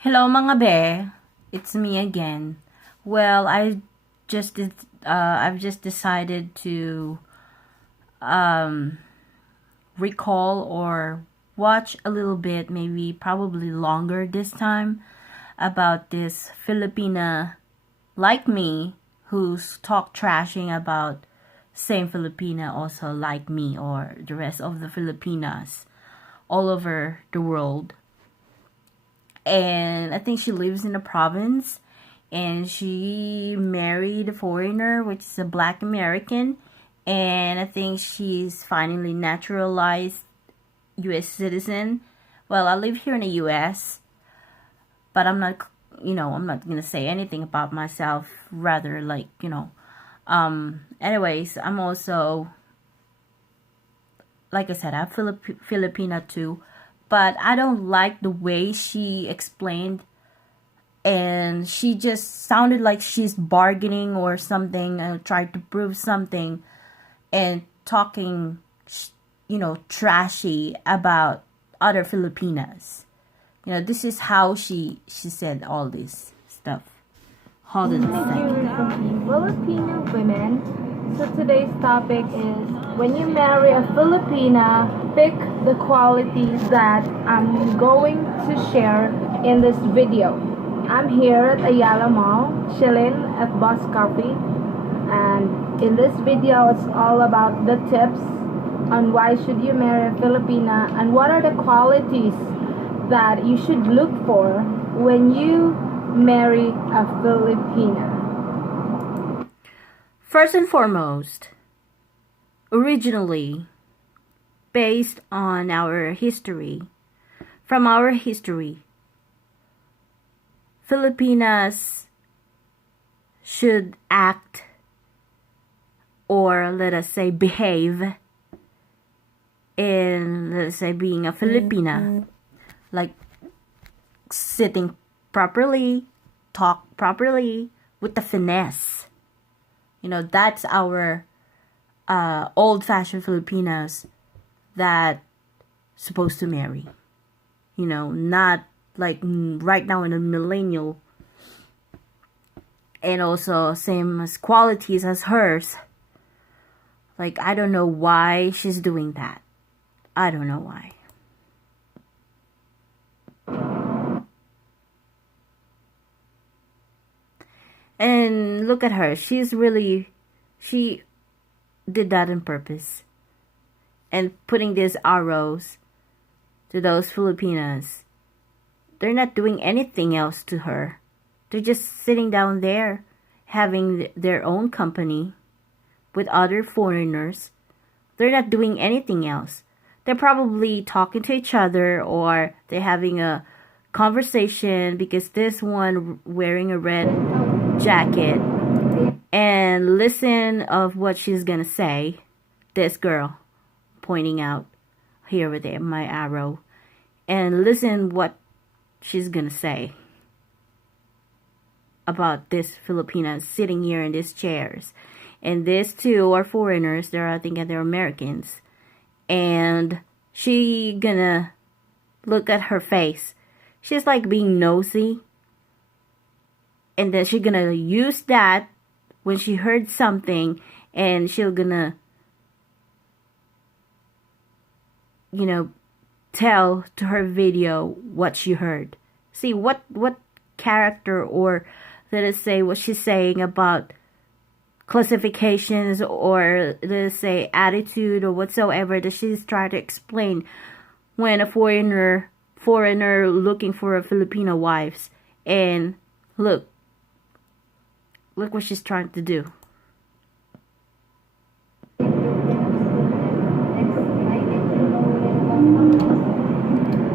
Hello mga be, it's me again. Well, I've just decided to um, recall or watch a little bit, maybe probably longer this time, about this Filipina like me who's talk trashing about same Filipina also like me or the rest of the Filipinas all over the world. And I think she lives in a province, and she married a foreigner, which is a black American, and I think she's finally naturalized US citizen. Well, I live here in the US, but I'm not gonna say anything about myself, rather anyways, I'm also, like I said, I'm Filipina too, but I don't like the way she explained, and she just sounded like she's bargaining or something, and tried to prove something, and talking, trashy about other Filipinas. This is how she said all this stuff. Hold on a Thank you, second. Ricky. Filipino women. So today's topic is when you marry a Filipina, pick the qualities that I'm going to share in this video. I'm here at Ayala Mall, chilling at Boss Coffee, and in this video it's all about the tips on why should you marry a Filipina and what are the qualities that you should look for when you marry a Filipina. First and foremost, originally based on our history, from our history, Filipinas should act, or let us say behave, in, let us say, being a Filipina, like sitting properly, talk properly, with the finesse. That's our old-fashioned Filipinas that supposed to marry. Not like right now in the millennial, and also same as qualities as hers. Like, I don't know why she's doing that. I don't know why. And look at her. She did that on purpose. And putting these arrows to those Filipinas. They're not doing anything else to her. They're just sitting down there, having their own company with other foreigners. They're not doing anything else. They're probably talking to each other, or they're having a conversation, because this one wearing a red jacket, and listen of what she's gonna say. This girl pointing out here with my arrow, and listen what she's gonna say about this Filipina sitting here in these chairs. And these two are foreigners. I think they're Americans. And she gonna look at her face. She's like being nosy. And then she's gonna use that when she heard something, and she'll gonna, tell to her video what she heard. See what character, or let us say what she's saying about classifications, or let us say attitude, or whatsoever that she's trying to explain when a foreigner looking for a Filipino wives. And look what she's trying to do.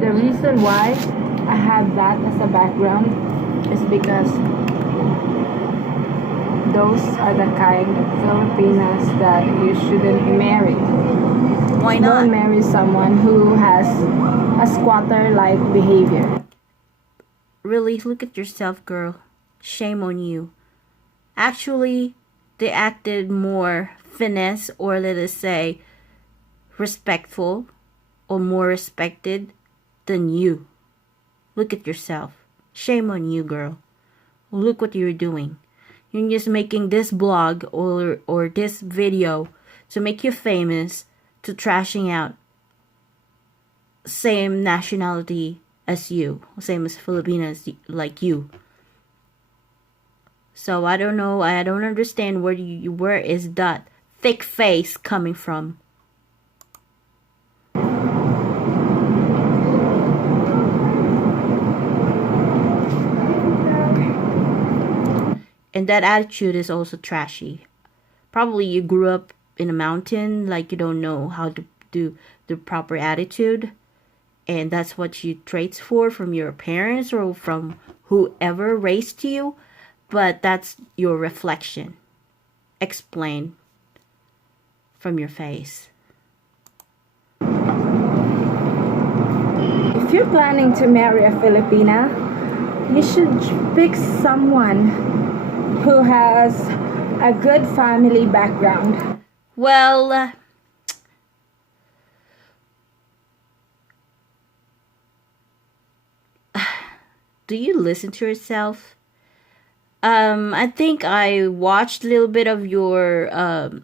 The reason why I have that as a background is because those are the kind of Filipinas that you shouldn't marry. Why not? Don't marry someone who has a squatter-like behavior. Really, look at yourself, girl. Shame on you. Actually, they acted more finesse, or let us say respectful, or more respected than you. Look at yourself. Shame on you, girl. Look what you're doing. You're just making this blog or this video to make you famous, to trashing out same nationality as you, same as Filipinas like you. So I don't know, I don't understand where is that thick face coming from. And that attitude is also trashy. Probably you grew up in a mountain, like you don't know how to do the proper attitude. And that's what you traits for from your parents or from whoever raised you. But that's your reflection. Explain from your face. If you're planning to marry a Filipina, you should pick someone who has a good family background. Well, do you listen to yourself? I think I watched a little bit of your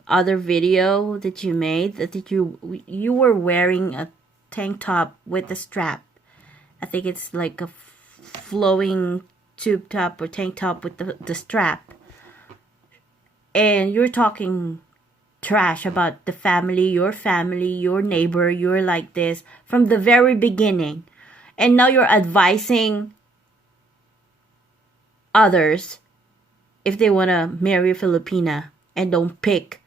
other video that you made, that you were wearing a tank top with a strap. I think it's like a flowing tube top or tank top with the strap. And you're talking trash about the family, your neighbor, you're like this from the very beginning. And now you're advising others if they want to marry a Filipina and don't pick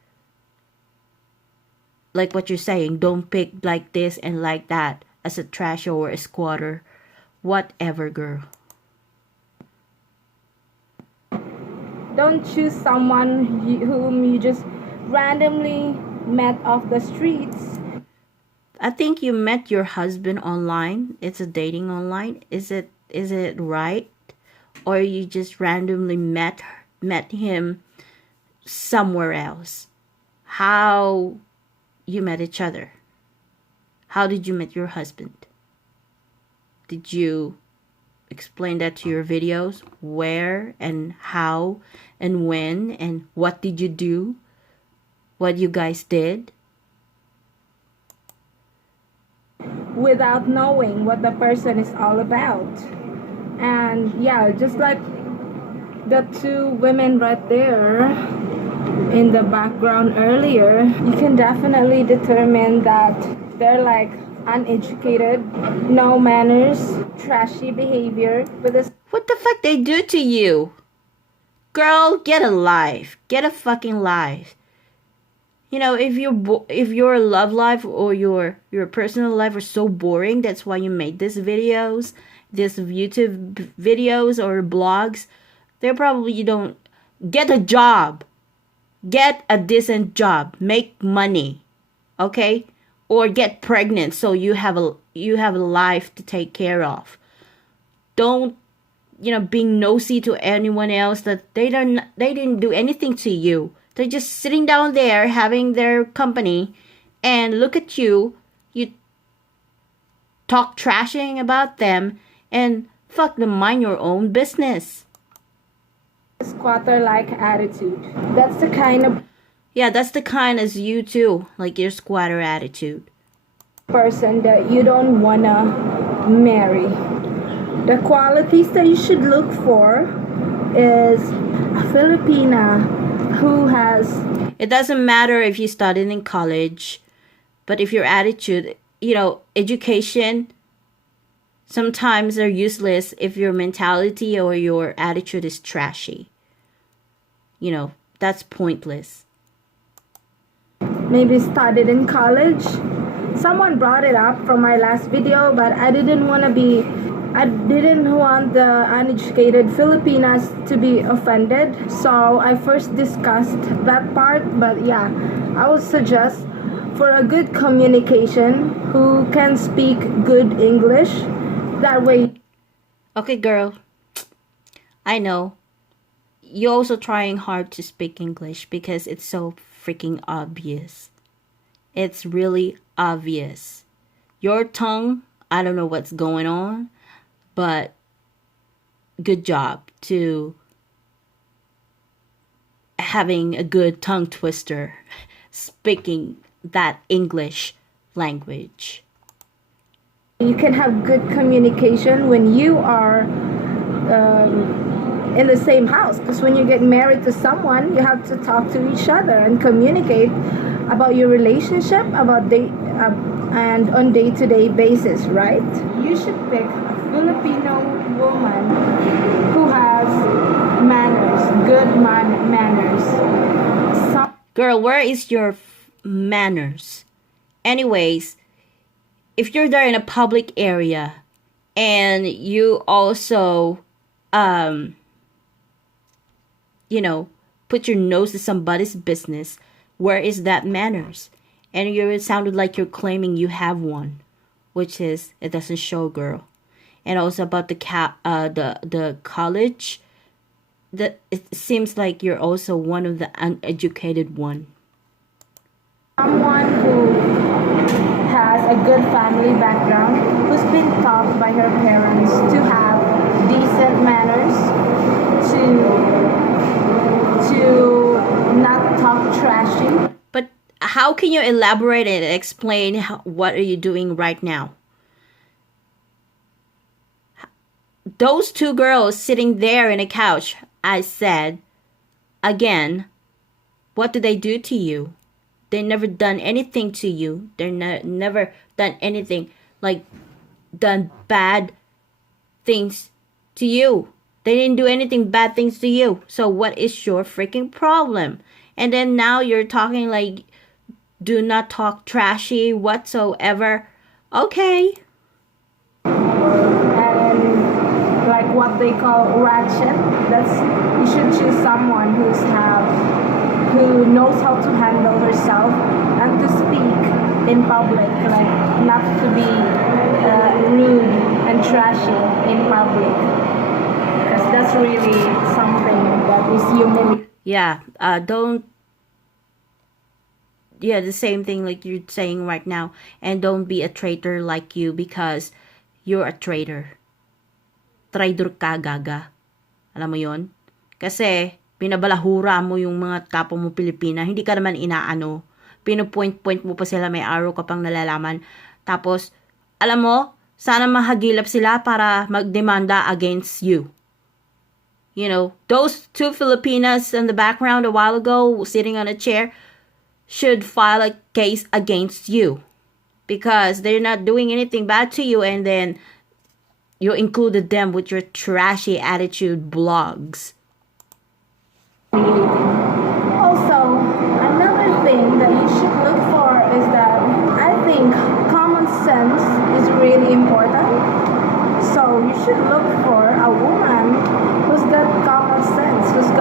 like what you're saying, don't pick like this and like that as a trash or a squatter, whatever, girl. Don't choose someone whom you just randomly met off the streets. I think you met your husband online. It's a dating online. Is it right? Or you just randomly met him somewhere else? How you met each other? How did you meet your husband? Did you explain that to your videos? Where and how and when and what did you do? What you guys did? Without knowing what the person is all about. And yeah, just like the two women right there in the background earlier, you can definitely determine that they're like uneducated, no manners, trashy behavior with this. What the fuck they do to you? Girl, get a life. Get a fucking life. You know, if your love life or your personal life are so boring, that's why you made these videos, these YouTube videos or blogs. They're probably, you don't get a job. Get a decent job. Make money. Okay? Or get pregnant so you have a life to take care of. Don't, being nosy to anyone else that they didn't do anything to you. They're just sitting down there having their company and look at you. You talk trashing about them and fuck them, mind your own business. Squatter-like attitude. That's the kind of that's the kind as you too, like your squatter attitude. Person that you don't wanna marry. The qualities that you should look for is a Filipina who has. It doesn't matter if you studied in college, but if your attitude, education, sometimes they're useless if your mentality or your attitude is trashy. That's pointless. Maybe studied in college. Someone brought it up from my last video, but I didn't want the uneducated Filipinas to be offended. So I first discussed that part, but yeah, I would suggest for a good communication who can speak good English. That way. Okay, girl. I know. You're also trying hard to speak English because it's so freaking obvious. It's really obvious. Your tongue, I don't know what's going on, but good job to having a good tongue twister speaking that English language. You can have good communication when you are in the same house, because when you get married to someone, you have to talk to each other and communicate about your relationship, about and on day-to-day basis, right? You should pick a Filipino woman who has manners, good manners. Girl, where is your manners? Anyways, if you're there in a public area and you also put your nose to somebody's business, where is that manners? And it sounded like you're claiming you have one, which is it doesn't show, girl. And also about the college, that it seems like you're also one of the uneducated one. Someone who has a good family background, who's been taught by her parents to have decent manners, to not talk trashy. But how can you elaborate and explain what are you doing right now? Those two girls sitting there in a couch, I said, again, what did they do to you? They never done anything to you. They never done anything like done bad things to you. They didn't do anything bad things to you. So what is your freaking problem? And then now you're talking like, do not talk trashy whatsoever. Okay. And like what they call ratchet, you should choose someone who knows how to handle herself and to speak in public, like not to be rude and trashy in public, because that's really something that is humiliating. Yeah, the same thing like you're saying right now. And don't be a traitor like you, because you're a traitor. Traitor ka, gaga. Alam mo yon? Kasi, binabalahura mo yung mga kapwa mo Pilipina. Hindi ka naman inaano. Pinupoint-point mo pa sila, may araw ka pang nalalaman. Tapos, alam mo, sana mahagilap sila para magdemanda against you. You know, those two Filipinas in the background a while ago, sitting on a chair, should file a case against you. Because they're not doing anything bad to you, and then you included them with your trashy attitude blogs. Also, another thing that you should look for is that I think common sense is really important. So you should look for a woman who's got common sense, who's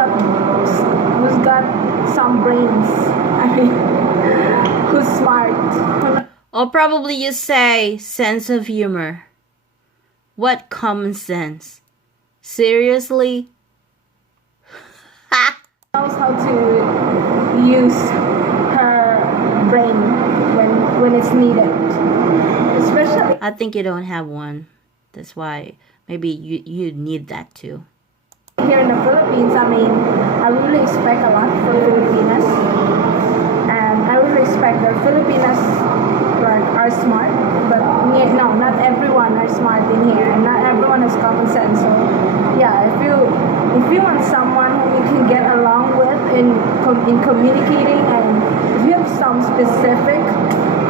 got some brains. I mean, who's smart. Or probably you say sense of humor. What common sense? Seriously? Knows how to use her brain when it's needed. Especially, I think you don't have one. That's why maybe you need that too. Here in the Philippines, I mean, I really expect a lot from Filipinas. And I really respect that Filipinas are smart, but no, not everyone are smart in here, and not everyone has common sense. So yeah, if you want someone whom you can get along with in communicating, and if you have some specific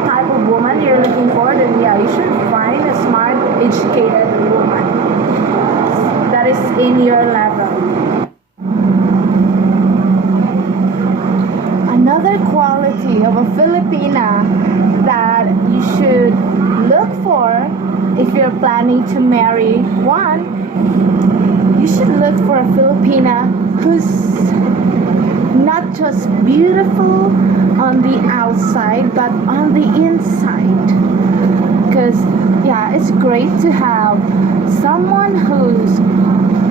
type of woman you're looking for, then yeah, you should find a smart, educated woman that is in your level. Another quality of a Filipina that you should look for if you're planning to marry one, you should look for a Filipina who's not just beautiful on the outside but on the inside. Because yeah, it's great to have someone who's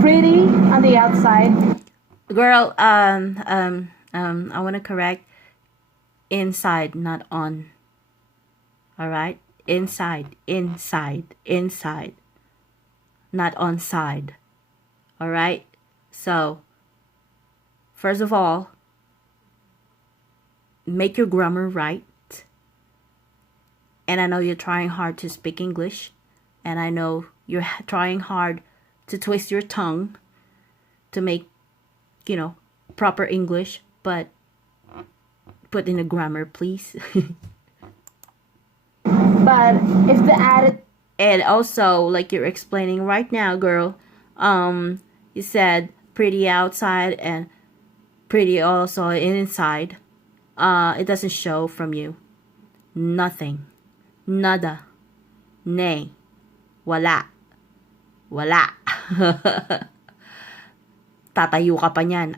pretty on the outside. Girl, I want to correct. Inside, not on. Alright? Inside. Not on side. All right? So, first of all, make your grammar right. And I know you're trying hard to speak English. And I know you're trying hard to twist your tongue to make, proper English. But put in a grammar, please. But if the attitude... And also, like you're explaining right now, girl, you said pretty outside and pretty also inside. It doesn't show from you. Nothing. Nada. Nay. Wala. Wala. Tatayo ka pa niyan.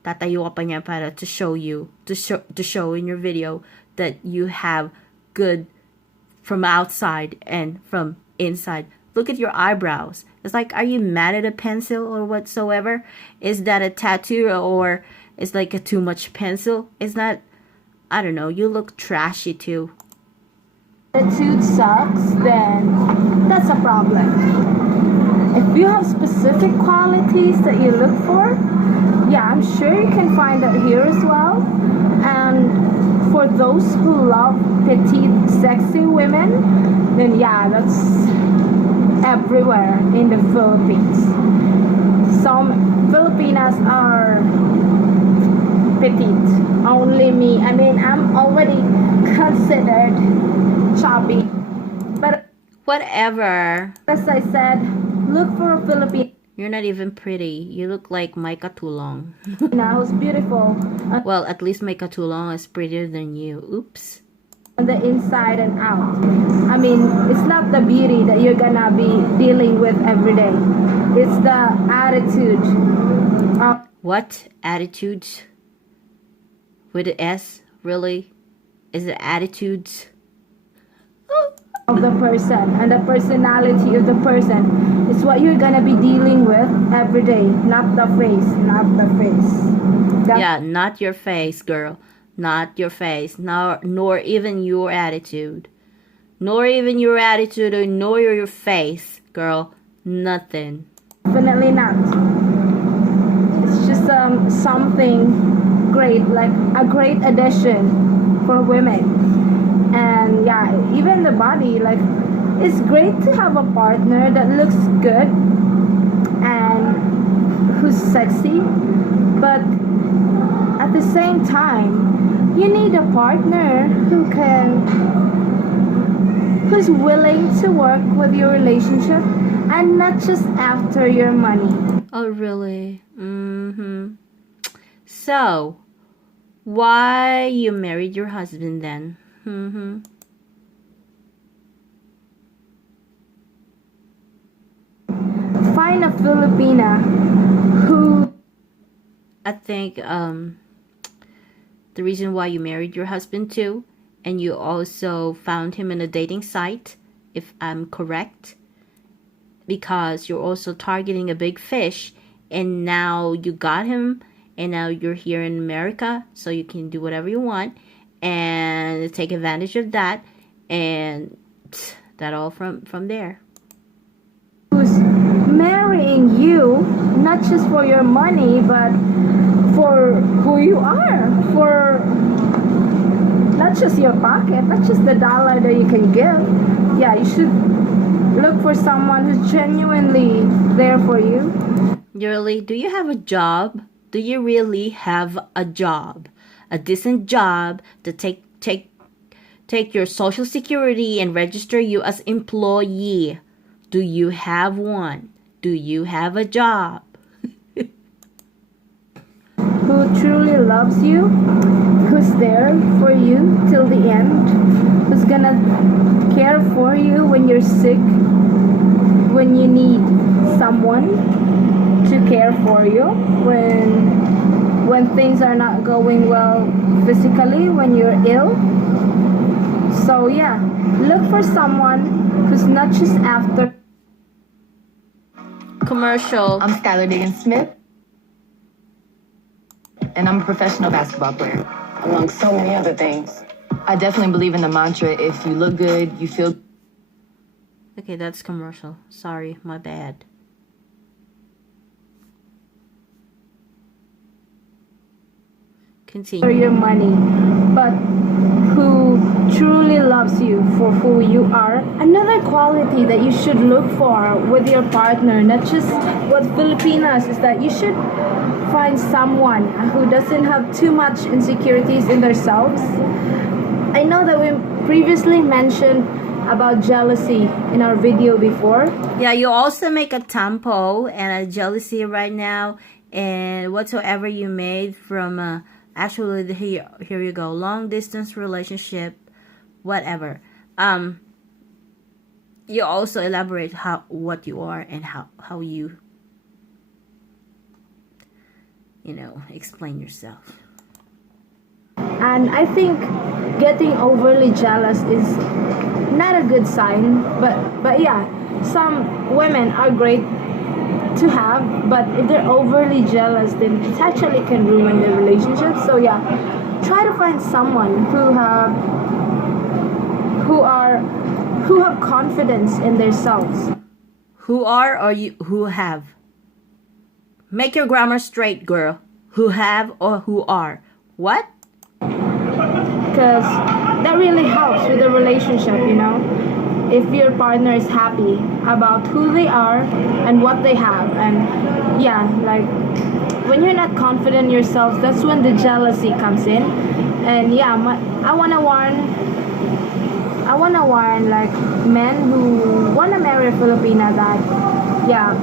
Tatayo ka pa niyan para to show you, to show in your video that you have good from outside and from inside. Look at your eyebrows. It's like, are you mad at a pencil or whatsoever? Is that a tattoo or is like a too much pencil? It's not, I don't know, you look trashy too. Attitude sucks, then that's a problem. If you have specific qualities that you look for, yeah, I'm sure you can find that here as well. And for those who love petite, sexy women, then yeah, that's everywhere in the Philippines. Some Filipinas are petite. Only me. I mean, I'm already considered chubby. But whatever. As I said, look for a Filipino. You're not even pretty. You look like Micah Tulong. Now it's beautiful. Well, at least Micah Tulong is prettier than you. Oops. On the inside and out. I mean, it's not the beauty that you're gonna be dealing with every day. It's the attitude. What? Attitudes? With an S? Really? Is it attitudes? Of the person and the personality of the person is what you're gonna be dealing with every day, not the face, not the face. Yeah, not your face, girl. Not your face, nor even your attitude. Nor even your attitude or nor your face, girl. Nothing. Definitely not. It's just something great, like a great addition for women. And yeah, even the body, like, it's great to have a partner that looks good and who's sexy, but at the same time, you need a partner who's willing to work with your relationship and not just after your money. Oh, really? Mm-hmm. So, why you married your husband then? Mm-hmm. Find a Filipina who... I think the reason why you married your husband too, and you also found him in a dating site, if I'm correct, because you're also targeting a big fish, and now you got him, and now you're here in America, so you can do whatever you want and take advantage of that, and that all from there. Who's marrying you not just for your money, but for who you are, for not just your pocket, not just the dollar that you can give. Yeah, you should look for someone who's genuinely there for you. Yuri, do you have a job? Do you really have a job? A decent job to take your social security and register you as employee? Do you have one? Do you have a job? Who truly loves you, who's there for you till the end, who's gonna care for you when you're sick, when you need someone to care for you, when things are not going well physically, when you're ill. So yeah, look for someone who's not just after. Commercial. I'm Skylar Diggins Smith, and I'm a professional basketball player, among so many other things. I definitely believe in the mantra, if you look good, you feel... Okay, that's commercial. Sorry, my bad. Continue. your money, but who truly loves you for who you are. Another quality that you should look for with your partner, not just with Filipinas, is that you should find someone who doesn't have too much insecurities in themselves. I know that we previously mentioned about jealousy in our video before. Yeah, you also make a tempo and a jealousy right now, and whatsoever you made from actually here you go, long distance relationship, whatever. You also elaborate what you are and how you explain yourself. And I think getting overly jealous is not a good sign, but yeah, some women are great to have, but if they're overly jealous, then it actually can ruin the relationship. So yeah, try to find someone who have confidence in themselves. Who are or who have? Make your grammar straight, girl. Who have or who are? What? Because that really helps with the relationship, if your partner is happy about who they are and what they have. And yeah, like when you're not confident in yourself, that's when the jealousy comes in. And yeah, I wanna warn like men who wanna marry a Filipina that yeah,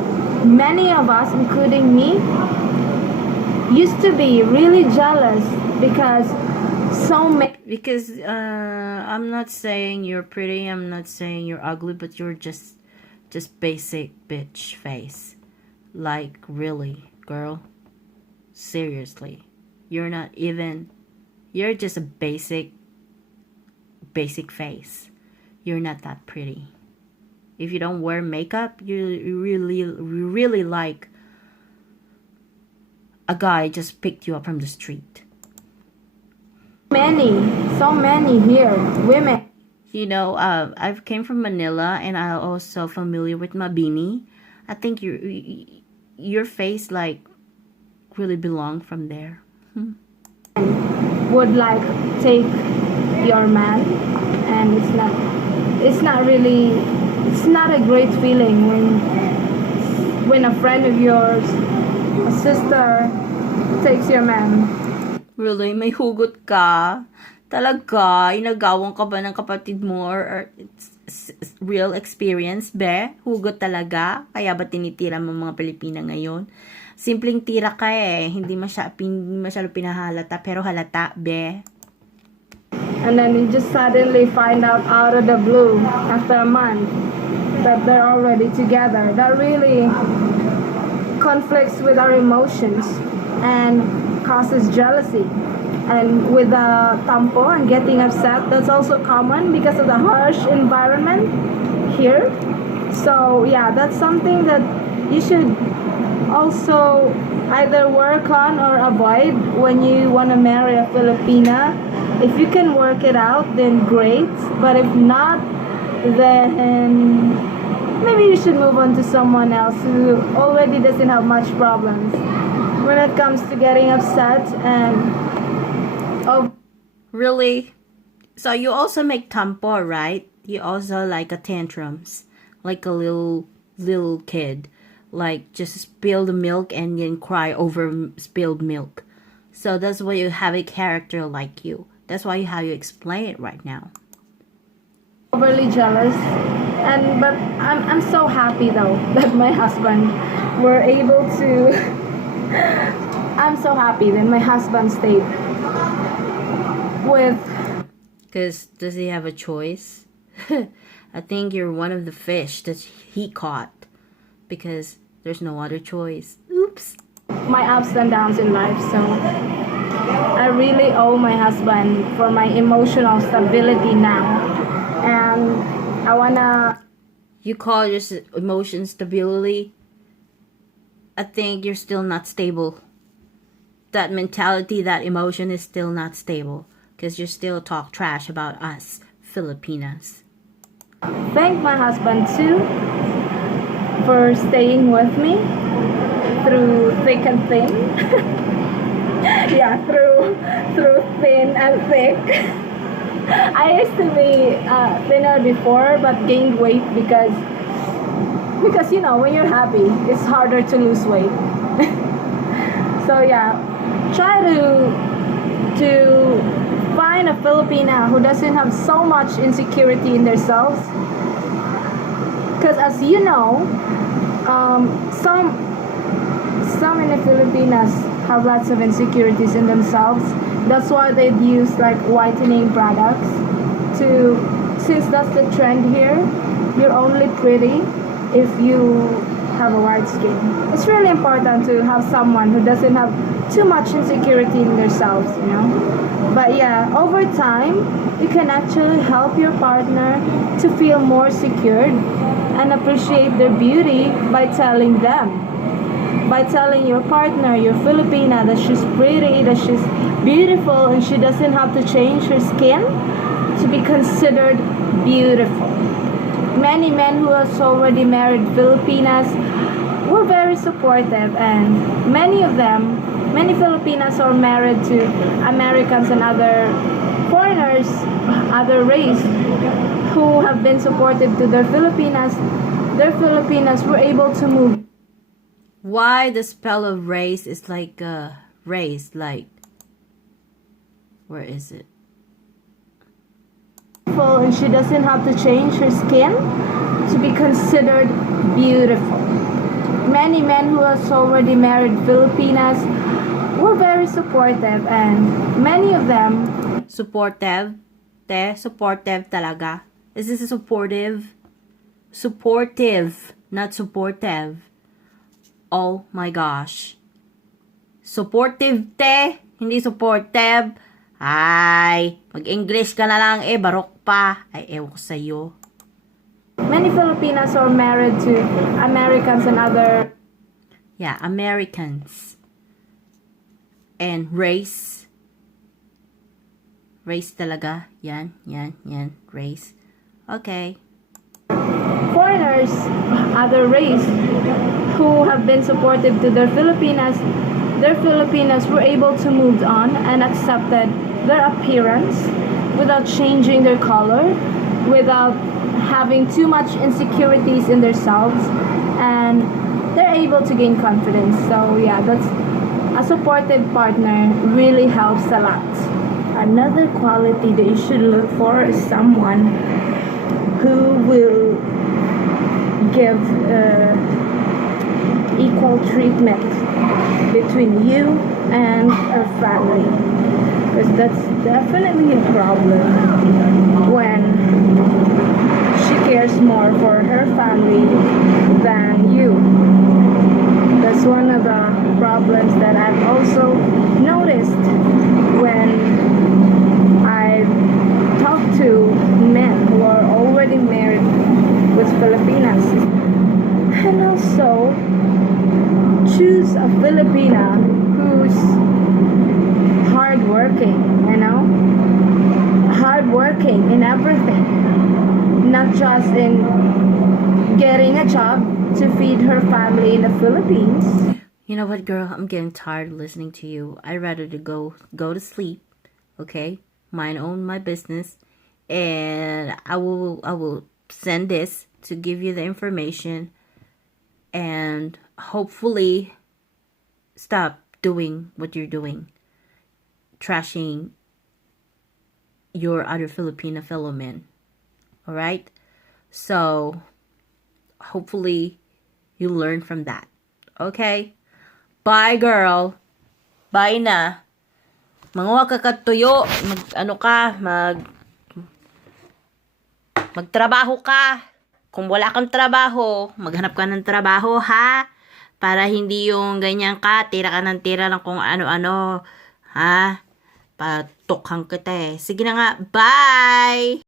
many of us, including me, used to be really jealous because I'm not saying you're pretty, I'm not saying you're ugly, but you're just basic bitch face. Like, really, girl? Seriously. You're just a basic face. You're not that pretty. If you don't wear makeup, you really like a guy just picked you up from the street. So many here, women. I came from Manila, and I'm also familiar with Mabini. I think your face like really belong from there. Would like take your man, and it's not a great feeling when a friend of yours, a sister, takes your man. Really? May hugot ka? Talaga? Inagawan ka ba ng kapatid mo? Or it's real experience, be? Hugot talaga? Kaya ba tinitira mo mga Pilipina ngayon? Simpleng tira ka eh. Hindi masyado pinahalata, pero halata, be? And then you just suddenly find out of the blue, after a month, that they're already together. That really conflicts with our emotions and causes jealousy. And with the tampo and getting upset, that's also common because of the harsh environment here. So yeah, that's something that you should also either work on or avoid when you want to marry a Filipina. If you can work it out, then great, but if not, then maybe you should move on to someone else who already doesn't have much problems when it comes to getting upset. And really? So you also make tampo, right? You also like a tantrums, like a little kid, like just spill the milk and then cry over spilled milk. So that's why you have a character like you. That's why how you explain it right now. Overly jealous, but I'm so happy though that my husband were able to. I'm so happy that my husband stayed with. Because does he have a choice? I think you're one of the fish that he caught because there's no other choice. Oops. My ups and downs in life, so I really owe my husband for my emotional stability now. And I wanna. You call your emotion stability? I think you're still not stable. That mentality, that emotion is still not stable. Because you still talk trash about us Filipinas. Thank my husband too for staying with me through thick and thin. Yeah, through thin and thick. I used to be thinner before, but gained weight because you know, when you're happy, it's harder to lose weight. So yeah, try to find a Filipina who doesn't have so much insecurity in themselves. Because as you know, some in the Filipinas have lots of insecurities in themselves. That's why they'd use like whitening products to, since that's the trend here, you're only pretty if you have a white skin. It's really important to have someone who doesn't have too much insecurity in themselves, you know. But yeah, over time, you can actually help your partner to feel more secured and appreciate their beauty by telling them. By telling your partner, your Filipina, that she's pretty, that she's beautiful, and she doesn't have to change her skin to be considered beautiful. Many men who have already married Filipinas were very supportive, and many Filipinas are married to Americans and other foreigners, other race, who have been supportive to their Filipinas. Their Filipinas were able to move. Why the spell of race is like race, like, where is it? And she doesn't have to change her skin to be considered beautiful. Many men who have already married Filipinas were very supportive, and many of them Supportive? Supportive talaga. Is this a supportive? Supportive, not supportive. Oh my gosh. Supportive hindi supportive. Ay, mag-English ka na lang barok pa. Ay, ewan ko sa'yo. Many Filipinas are married to Americans and other... Yeah, Americans. And race. Race talaga. Yan. Race. Okay. Foreigners, other race, who have been supportive to their Filipinas were able to move on and accepted their appearance without changing their color, without having too much insecurities in themselves, and they're able to gain confidence. So yeah, that's a supportive partner really helps a lot. Another quality that you should look for is someone who will give equal treatment between you and her family, because that's definitely a problem when she cares more for her family than you. That's one of the problems that I've also noticed when I talk to men who are already married with Filipinas. And also choose a Filipina who's hardworking, you know? Hardworking in everything. Not just in getting a job to feed her family in the Philippines. You know what, girl? I'm getting tired of listening to you. I'd rather to go to sleep, okay? Own my business, and I will send this to give you the information, and hopefully stop doing what you're doing, trashing your other Filipino fellow men. All right? So hopefully you learn from that. Okay? Bye, girl. Bye na. Manguha ka katuyo, magtrabaho ka. Kung wala kang trabaho, maghanap ka ng trabaho, ha? Para hindi yung ganyan ka, tira ka ng tira ng kung ano-ano, ha? Patukhang kita eh. Sige na nga, bye!